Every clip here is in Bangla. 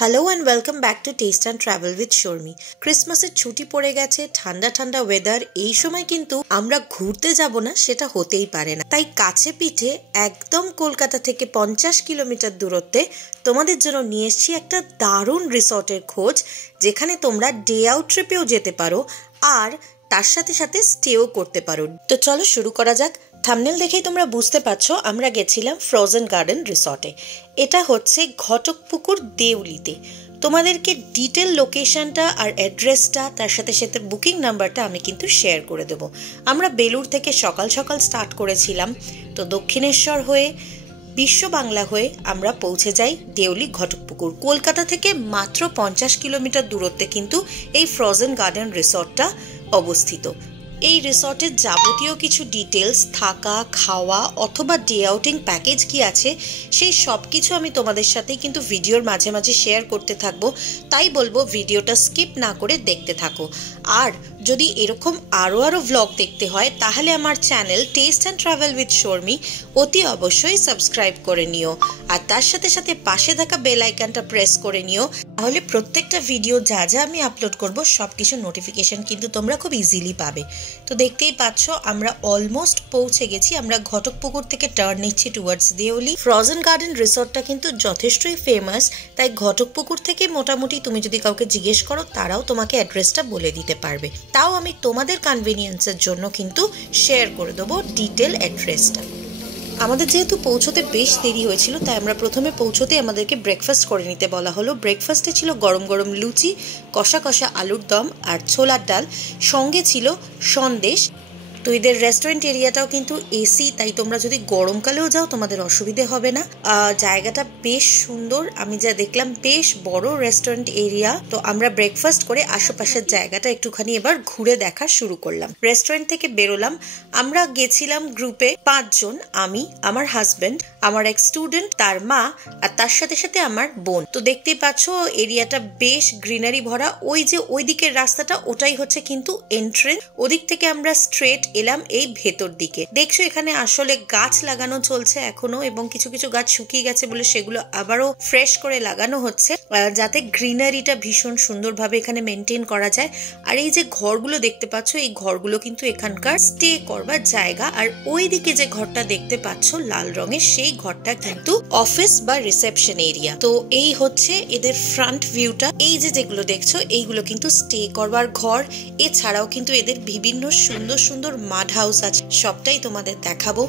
Hello and welcome back to taste and travel with Sharmi. ক্রিসমাসের ছুটি পড়ে গেছে, ঠান্ডা ঠান্ডা ওয়েদার, এই সময় কিন্তু আমরা ঘুরতে যাব না সেটা হতেই পারে না। তাই কাছে পিঠে একদম কলকাতা থেকে 50 কিলোমিটার দূরত্বে তোমাদের জন্য নিয়ে এসেছি একটা দারুণ রিসর্টের খোঁজ, যেখানে তোমরা ডে আউট ট্রিপেও যেতে পারো আর তার সাথে সাথে স্টেও করতে পারো। তো চলো শুরু করা যাক। থাম্বনেল দেখেই তোমরা বুঝতে পারছো আমরা গেছিলাম ফ্রোজেন গার্ডেন রিসর্টে। এটা হচ্ছে ঘটকপুকুর দেউলিতে। তোমাদেরকে ডিটেল লোকেশনটা আর অ্যাড্রেসটা তার সাথে সাথে বুকিং নাম্বারটা আমি কিন্তু শেয়ার করে দেবো। আমরা বেলুড় থেকে সকাল সকাল স্টার্ট করেছিলাম, তো দক্ষিণেশ্বর হয়ে বিশ্ব বাংলা হয়ে আমরা পৌঁছে যাই দেউলি ঘটকপুকুর। কলকাতা থেকে মাত্র 50 কিলোমিটার দূরত্বে কিন্তু এই ফ্রোজেন গার্ডেন রিসর্টটা অবস্থিত। এই রিসর্টের যাবতীয় কিছু ডিটেলস, থাকা খাওয়া অথবা ডে আউটিং প্যাকেজ কি আছে সেই সব কিছু আমি তোমাদের সাথে কিন্তু ভিডিওর মাঝে মাঝে শেয়ার করতে থাকবো। তাই বলবো ভিডিওটা স্কিপ না করে দেখতে থাকো। আর যদি এরকম আরও ভ্লগ দেখতে হয় তাহলে আমার channel test and travel with Sharmi অতি অবশ্যই সাবস্ক্রাইব করে নিও, আর তার সাথে সাথে পাশে থাকা বেল আইকনটা প্রেস করে নিও। তাহলে প্রত্যেকটা ভিডিও যা যা আমি আপলোড করব সব কিছু নোটিফিকেশন কিন্তু তোমরা খুব ইজিলি পাবে। তো দেখতেই পাচ্ছ আমরা অলমোস্ট পৌঁছে গেছি। আমরা ঘটকপুকুর থেকে টার্ন নিচ্ছি টুয়ার্ডস দেউলি। ফ্রোজেন গার্ডেন রিসর্টটা কিন্তু যথেষ্টই ফেমাস, তাই ঘটকপুকুর থেকে মোটামুটি তুমি যদি কাউকে জিজ্ঞেস করো তারাও তোমাকে অ্যাড্রেসটা বলে দিতে পারবে। তাও আমি তোমাদের কনভিনিয়েন্সের জন্য কিন্তু শেয়ার করে দেবো ডিটেল অ্যাড্রেসটা। আমাদের যেহেতু পৌঁছতে বেশ দেরি হয়েছিল, তাই আমরা প্রথমে পৌঁছতে আমাদেরকে ব্রেকফাস্ট করে নিতে বলা হলো। ব্রেকফাস্টে ছিল গরম গরম লুচি, কষা কষা আলুর দম আর ছোলার ডাল, সঙ্গে ছিল সন্দেশ। তো এদের রেস্টুরেন্ট এরিয়াটাও কিন্তু এসি, তাই তোমরা যদি গরমকালেও যাও তোমাদের অসুবিধে হবে না। জায়গাটা বেশ সুন্দর, আমি যা দেখলাম বেশ বড় রেস্টুরেন্ট এরিয়া। তো আমরা ব্রেকফাস্ট করে আশেপাশের জায়গাটা একটুখানি এবার ঘুরে দেখা শুরু করলাম। রেস্টুরেন্ট থেকে বেরোলাম। আমরা গেছিলাম গ্রুপে 5 জন, আমি, আমার হাজবেন্ড, আমার এক স্টুডেন্ট, তার মা আর তার সাথে সাথে আমার বোন। তো দেখতেই পাচ্ছ এরিয়াটা বেশ গ্রিনারি ভরা। ওই যে ওই দিকের রাস্তাটা ওটাই হচ্ছে কিন্তু এন্ট্রেন্স। ওদিক থেকে আমরা স্ট্রেট এলাম এই ভেতর দিকে। দেখছো এখানে আসলে গাছ লাগানো চলছে এখনো, এবং কিছু কিছু গাছ শুকিয়ে গেছে বলে সেগুলো আবারও ফ্রেশ করে লাগানো হচ্ছে, যাতে গ্রিনারিটা ভীষণ সুন্দরভাবে এখানে মেনটেন করা যায়। আর এই যে ঘরগুলো দেখতে পাচ্ছ, এই ঘরগুলো কিন্তু এখানকার স্টে করবার জায়গা। আর ওই দিকে যে ঘরটা দেখতে পাচ্ছ লাল রঙের, সেই ঘরটা কিন্তু অফিস বা রিসেপশন এরিয়া। তো এই হচ্ছে এদের ফ্রন্ট ভিউটা। এই যে যেগুলো দেখছো এইগুলো কিন্তু স্টে করবার ঘর। এছাড়াও কিন্তু এদের বিভিন্ন সুন্দর সুন্দর মাড হাউস আছে, সবটাই তোমাদের দেখাবো,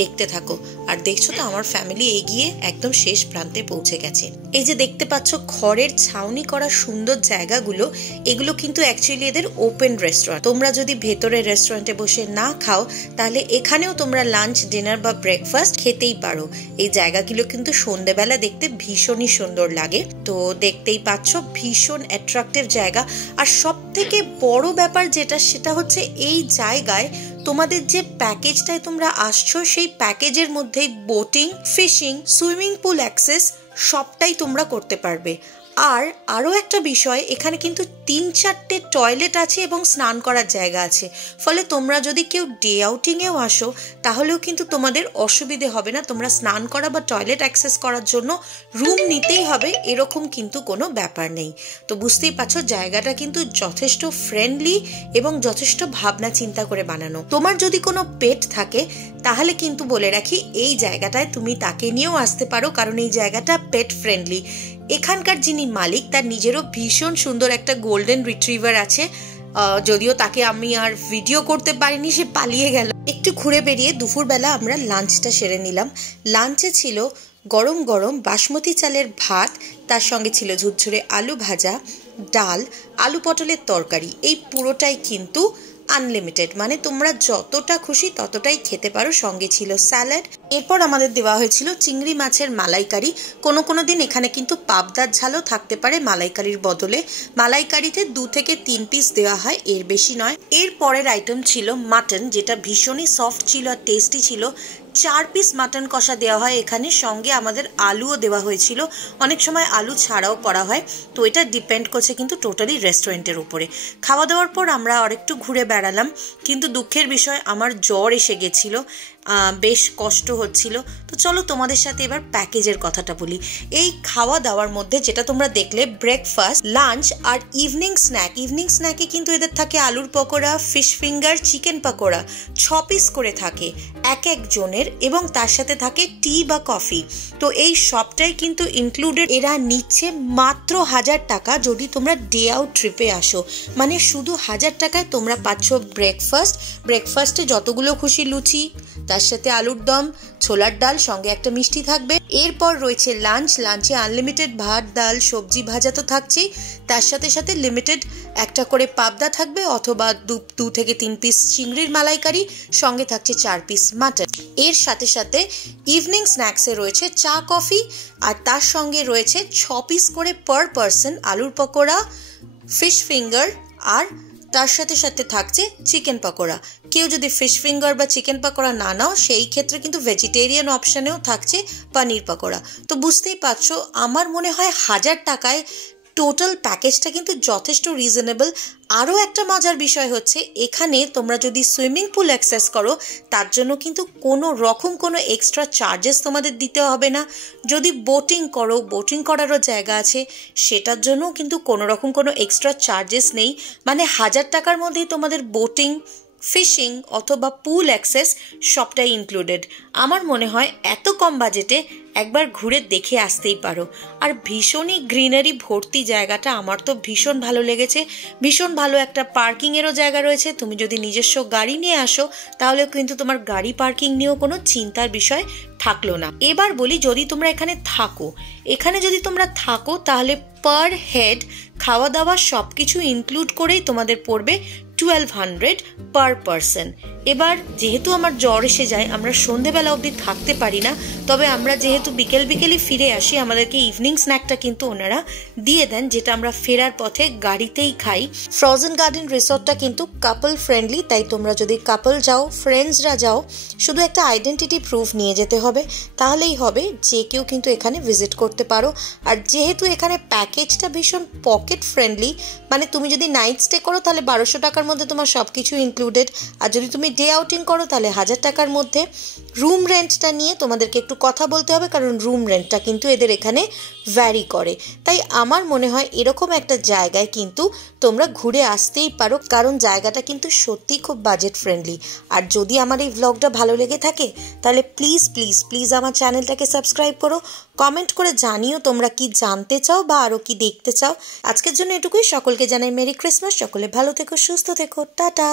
দেখতে থাকো। আর দেখছো তো আমার ফ্যামিলি এগিয়ে একদম শেষ প্রান্তে পৌঁছে গেছে। এই যে দেখতে পাচ্ছ খড়ের ছাউনি করা সুন্দর জায়গাগুলো, এগুলো কিন্তু অ্যাকচুয়ালি এদের ওপেন রেস্টুরেন্ট। তোমরা যদি ভেতরে রেস্টুরেন্টে বসে না খাও তাহলে এখানেও তোমরা লাঞ্চ, ডিনার বা ব্রেকফাস্ট খেতেই পারো। এই জায়গাগুলো কিন্তু সন্ধ্যেবেলা দেখতে ভীষণই সুন্দর লাগে। তো দেখতেই পাচ্ছ ভীষণ অ্যাট্রাকটিভ জায়গা। আর সব থেকে বড় ব্যাপার যেটা, সেটা হচ্ছে এই জায়গায় তোমাদের যে প্যাকেজটায় তোমরা আসছো সেই প্যাকেজের মধ্যেই boating, fishing, swimming pool access সবটাই তোমরা করতে পারবে। আর আরও একটা বিষয়, এখানে কিন্তু 3-4টে টয়লেট আছে এবং স্নান করার জায়গা আছে। ফলে তোমরা যদি কেউ ডে আউটিংয়েও আসো তাহলেও কিন্তু তোমাদের অসুবিধে হবে না। তোমরা স্নান করা বা টয়লেট অ্যাক্সেস করার জন্য রুম নিতেই হবে এরকম কিন্তু কোনো ব্যাপার নেই। তো বুঝতেই পারছো জায়গাটা কিন্তু যথেষ্ট ফ্রেন্ডলি এবং যথেষ্ট ভাবনা চিন্তা করে বানানো। তোমার যদি কোনো পেট থাকে তাহলে কিন্তু বলে রাখি এই জায়গাটায় তুমি তাকে নিয়েও আসতে পারো, কারণ এই জায়গাটা পেট ফ্রেন্ডলি। এখানকার যিনি মালিক তার নিজেরও ভীষণ সুন্দর একটা গোল্ডেন রিট্রিভার আছে, যদিও তাকে আমি আর ভিডিও করতে পারিনি, সে পালিয়ে গেল। একটু ঘুরে বেরিয়ে দুপুরবেলা আমরা লাঞ্চটা সেরে নিলাম। লাঞ্চে ছিল গরম গরম বাসমতি চালের ভাত, তার সঙ্গে ছিল ঝুরঝুরে আলু ভাজা, ডাল, আলু পটলের তরকারি। এই পুরোটাই কিন্তু আনলিমিটেড, মানে তোমরা যতটা খুশি ততটাই খেতে পারো। সঙ্গে ছিল স্যালাড। এরপর আমাদের দেওয়া হয়েছিল চিংড়ি মাছের মালাইকারি। কোনো কোনো দিন এখানে কিন্তু পাবদার ঝালও থাকতে পারে মালাইকারির বদলে। মালাইকারিতে 2 থেকে 3 পিস দেওয়া হয়, এর বেশি নয়। এর পরের আইটেম ছিল মাটন, যেটা ভীষণই সফট ছিল আর টেস্টি ছিল। 4 পিস মাটন কষা দেওয়া হয় এখানে, সঙ্গে আমাদের আলুও দেওয়া হয়েছিল। অনেক সময় আলু ছাড়াও করা হয়, তো এটা ডিপেন্ড করছে কিন্তু টোটালি রেস্টুরেন্টের উপরে। খাওয়া দাওয়ার পর আমরা আরেকটু ঘুরে বেড়ালাম, কিন্তু দুঃখের বিষয় আমার জ্বর এসে গেছিল। বেশ কষ্ট হচ্ছিল। তো চলো তোমাদের সাথে এবার প্যাকেজের কথাটা বলি। এই খাওয়া দাওয়ার মধ্যে যেটা তোমরা দেখলে ব্রেকফাস্ট, লাঞ্চ আর ইভিনিং স্ন্যাকে কিন্তু এদের থাকে আলুর pakora, fish finger, chicken pakora 6 piece করে থাকে এক একজনের, এবং তার সাথে থাকে টি বা কফি। তো এই সবটাই কিন্তু ইনক্লুডেড। এরা নিচ্ছে মাত্র 1000 টাকা যদি তোমরা ডে আউট ট্রিপে আসো। মানে শুধু 1000 টাকায় তোমরা পাচ্ছ ব্রেকফাস্টে যতগুলো খুশি লুচি, তার সাথে আলুর দম, ছোলার ডাল, সঙ্গে একটা মিষ্টি থাকবে। এরপর রয়েছে লাঞ্চে আনলিমিটেড ভাত, ডাল, সবজি, ভাজা তো থাকছেই, তার সাথে সাথে লিমিটেড একটা করে পাবদা থাকবে অথবা 2 থেকে 3 পিস চিংড়ির মালাইকারি, সঙ্গে থাকছে 4 পিস মাটন। এর সাথে সাথে ইভিনিং স্ন্যাক্সে রয়েছে চা, কফি, আর তার সঙ্গে রয়েছে 6 পিস করে পার পারসন আলুর পকোড়া, ফিশ ফিঙ্গার, আর তার সাথে সাথে থাকছে চিকেন পকোড়া। কেউ যদি ফিশ ফিঙ্গার বা চিকেন পকোড়া না নাও, সেই ক্ষেত্রে কিন্তু ভেজিটেরিয়ান অপশানেও থাকছে পনির পকোড়া। তো বুঝতেই পারছো, আমার মনে হয় 1000 টাকায় টোটাল প্যাকেজটা কিন্তু যথেষ্ট রিজনেবল। আরও একটা মজার বিষয় হচ্ছে, এখানে তোমরা যদি সুইমিং পুল অ্যাক্সেস করো, তার জন্য কিন্তু কোনো রকম কোনো এক্সট্রা চার্জেস তোমাদের দিতে হবে না। যদি বোটিং করো, বোটিং করারও জায়গা আছে, সেটার জন্যও কিন্তু কোনো রকম কোনো এক্সট্রা চার্জেস নেই। মানে 1000 টাকার মধ্যেই তোমাদের বোটিং, ফিশিং অথবা পুল অ্যাক্সেস সবটাই ইনক্লুডেড। আমার মনে হয় এত কম বাজেটে একবার ঘুরে দেখে আসতেই পারো। আর ভীষণই গ্রিনারি ভর্তি জায়গাটা, আমার তো ভীষণ ভালো লেগেছে। ভীষণ ভালো একটা পার্কিংয়েরও জায়গা রয়েছে। তুমি যদি নিজস্ব গাড়ি নিয়ে আসো, তাহলে কিন্তু তোমার গাড়ি পার্কিং নিয়েও কোনো চিন্তার বিষয় থাকলো না। এবার বলি, যদি তোমরা এখানে যদি তোমরা থাকো, তাহলে পার হেড খাওয়া দাওয়া সব কিছু ইনক্লুড করেই তোমাদের পড়বে 1200 পার পারসন। এবার যেহেতু আমার জ্বর এসে যায়, আমরা সন্ধেবেলা অবধি থাকতে পারি না, তবে আমরা যেহেতু বিকেলই ফিরে আসি, আমাদেরকে ইভিনিং স্ন্যাকটা কিন্তু ওনারা দিয়ে দেন, যেটা আমরা ফেরার পথে গাড়িতেই খাই। ফ্রোজেন গার্ডেন রিসর্টটা কিন্তু কাপল ফ্রেন্ডলি, তাই তোমরা যদি কাপল যাও, ফ্রেন্ডসরা যাও, শুধু একটা আইডেন্টিটি প্রুফ নিয়ে যেতে হবে, তাহলেই হবে। যে কেউ কিন্তু এখানে ভিজিট করতে পারো। আর যেহেতু এখানে প্যাকেজটা ভীষণ পকেট ফ্রেন্ডলি, মানে তুমি যদি নাইট স্টে করো তাহলে 1200 টাকার মধ্যে তোমার সব কিছু ইনক্লুডেড, আর যদি তুমি ডে আউটিং করো তাহলে 1000 টাকার মধ্যে। রুম রেন্টটা নিয়ে তোমাদেরকে একটু কথা বলতে হবে, কারণ রুম রেন্টটা কিন্তু এদের এখানে ভ্যারি করে। তাই আমার মনে হয় এরকম একটা জায়গায় কিন্তু তোমরা ঘুরে আসতেই পারো, কারণ জায়গাটা কিন্তু সত্যিই খুব বাজেট ফ্রেন্ডলি। আর যদি আমার এই ভ্লগটা ভালো লেগে থাকে, তাহলে প্লিজ প্লিজ প্লিজ আমার চ্যানেলটাকে সাবস্ক্রাইব করো, কমেন্ট করে জানিও তোমরা কি জানতে চাও বা আরও কি দেখতে চাও। আজকের জন্য এটুকুই। সকলকে জানাই মেরি ক্রিসমাস। সকলে ভালো থেকো, সুস্থ থেকো, টাটা।